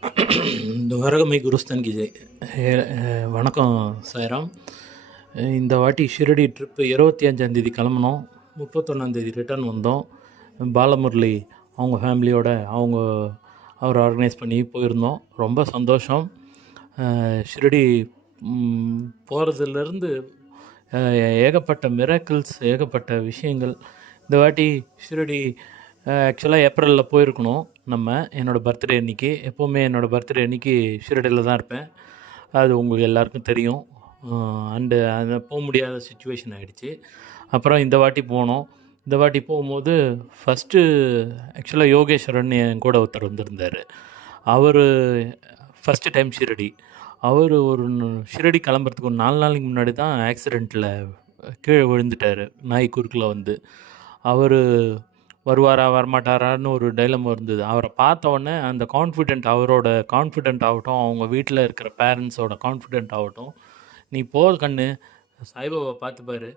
துவாரகமை குருஸ்தான் கி ஜெய். வணக்கம் சாய்ராம். இந்த வாட்டி ஷிரடி ட்ரிப்பு 25ஆந்தேதி கிளம்புனோம், 31ஆந்தேதி ரிட்டர்ன் வந்தோம். பாலமுரளி அவங்க ஃபேமிலியோட அவர் ஆர்கனைஸ் பண்ணி போயிருந்தோம். ரொம்ப சந்தோஷம். ஷிரடி போகிறதுலேருந்து ஏகப்பட்ட மிராக்கிள்ஸ், ஏகப்பட்ட விஷயங்கள். இந்த வாட்டி ஷிரடி ஆக்சுவலாக ஏப்ரலில் போயிருக்கணும். என்னோடய பர்த்டே அன்றைக்கி, எப்போவுமே என்னோடய பர்த்டே அன்றைக்கி ஷிரடியில் தான் இருப்பேன். அது உங்களுக்கு எல்லாருக்கும் தெரியும். அது போக முடியாத சுச்சுவேஷன் ஆகிடுச்சு. அப்புறம் இந்த வாட்டி போனோம். இந்த வாட்டி போகும்போது ஃபஸ்ட்டு ஆக்சுவலாக யோகேஸ்வரன் என் கூட ஒருத்தர் வந்திருந்தார். அவர் ஃபஸ்ட்டு டைம் ஷிரடி. அவர் ஒரு ஷிரடி கிளம்புறதுக்கு ஒரு 4 நாளைக்கு முன்னாடி தான் ஆக்சிடெண்ட்டில் கீழே விழுந்துட்டார். நாய் குறுக்கில் வந்து. அவர் வருவாரா வரமாட்டாரான்னு ஒரு டைலமா இருந்தது. அவரை பார்த்த உடனே அந்த அவரோட கான்ஃபிடென்ட் ஆகட்டும், அவங்க வீட்டில் இருக்கிற பேரண்ட்ஸோட கான்ஃபிடென்ட் ஆகட்டும், நீ கண்ணு சாய்பாபா பார்த்துப்பாரு,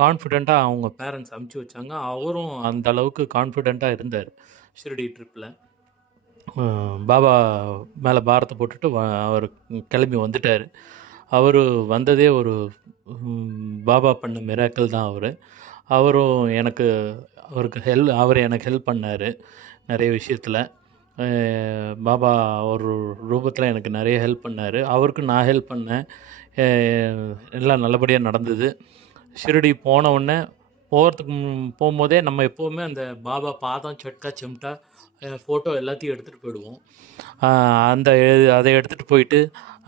கான்ஃபிடெண்ட்டாக அவங்க பேரண்ட்ஸ் அமுச்சு வச்சாங்க. அவரும் அந்த அளவுக்கு கான்ஃபிடெண்ட்டாக இருந்தார் ஷிரடி ட்ரிப்பில். பாபா மேலே பாரத்தை போட்டுட்டு அவர் கிளம்பி வந்துட்டார். அவர் வந்ததே ஒரு பாபா பண்ண மிராக்கிள் தான் அவரும் அவர் எனக்கு ஹெல்ப் பண்ணார் நிறைய விஷயத்தில். பாபா ஒரு ரூபத்தில் எனக்கு நிறைய ஹெல்ப் பண்ணார். அவருக்கு நான் ஹெல்ப் பண்ணேன். எல்லாம் நல்லபடியாக நடந்தது. ஷிரடி போனவுடனே போகும்போதே நம்ம எப்போவுமே அந்த பாபா பாதம், சட்கா, சிம்டா, ஃபோட்டோ எல்லாத்தையும் எடுத்துகிட்டு போயிடுவோம். அதை எடுத்துகிட்டு போயிட்டு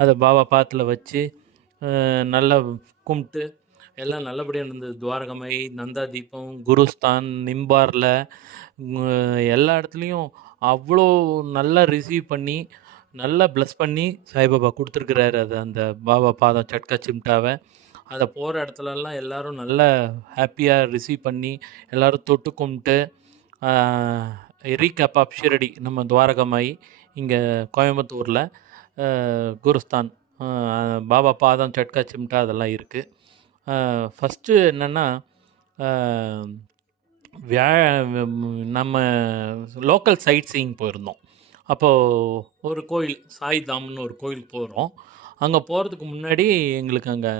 அதை பாபா பாதத்தில் வச்சு நல்லா கும்பிட்டு எல்லாம் நல்லபடியாக இருந்தது. துவாரகமை, நந்தா தீபம், குருஸ்தான், நிம்பாரில் எல்லா இடத்துலையும் அவ்வளோ நல்லா ரிசீவ் பண்ணி, நல்லா ப்ளஸ் பண்ணி சாய்பாபா கொடுத்துருக்குறாரு. அந்த பாபா பாதம், சட்கா, சிம்டாவை அதை போகிற இடத்துலலாம் எல்லோரும் நல்லா ஹாப்பியாக ரிசீவ் பண்ணி எல்லோரும் தொட்டு கும்பிட்டு ரீகேப் ஆஃப் ஷிரடி, நம்ம துவாரகமை இங்கே கோயம்புத்தூரில் குருஸ்தான், பாபா பாதம், சட்கா, சிம்டா அதெல்லாம் இருக்குது. ஃபஸ்ட்டு என்னென்னா, நம்ம லோக்கல் சைட் சீயிங் போயிருந்தோம். அப்போது ஒரு கோயில், சாய் தாம்னு ஒரு கோயில் போகிறோம். அங்கே போகிறதுக்கு முன்னாடி எங்களுக்கு அங்கே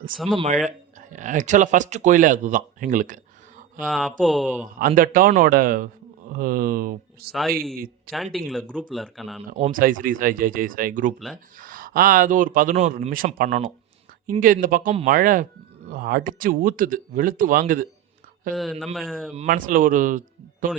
செம மழை. ஆக்சுவலாக ஃபஸ்ட்டு கோயிலே அதுதான் எங்களுக்கு. அப்போது அந்த டர்னோட சாய் சாண்டிங்கில் குரூப்பில் இருக்கேன் நான். ஓம் சாய், ஸ்ரீ சாய், ஜெய் ஜெய் சாய் குரூப்பில். அது ஒரு 11 நிமிஷம் பண்ணணும். இங்கே இந்த பக்கம் மழை அடித்து ஊற்றுது, வெளுத்து வாங்குது. நம்ம மனசில் ஒரு தோணு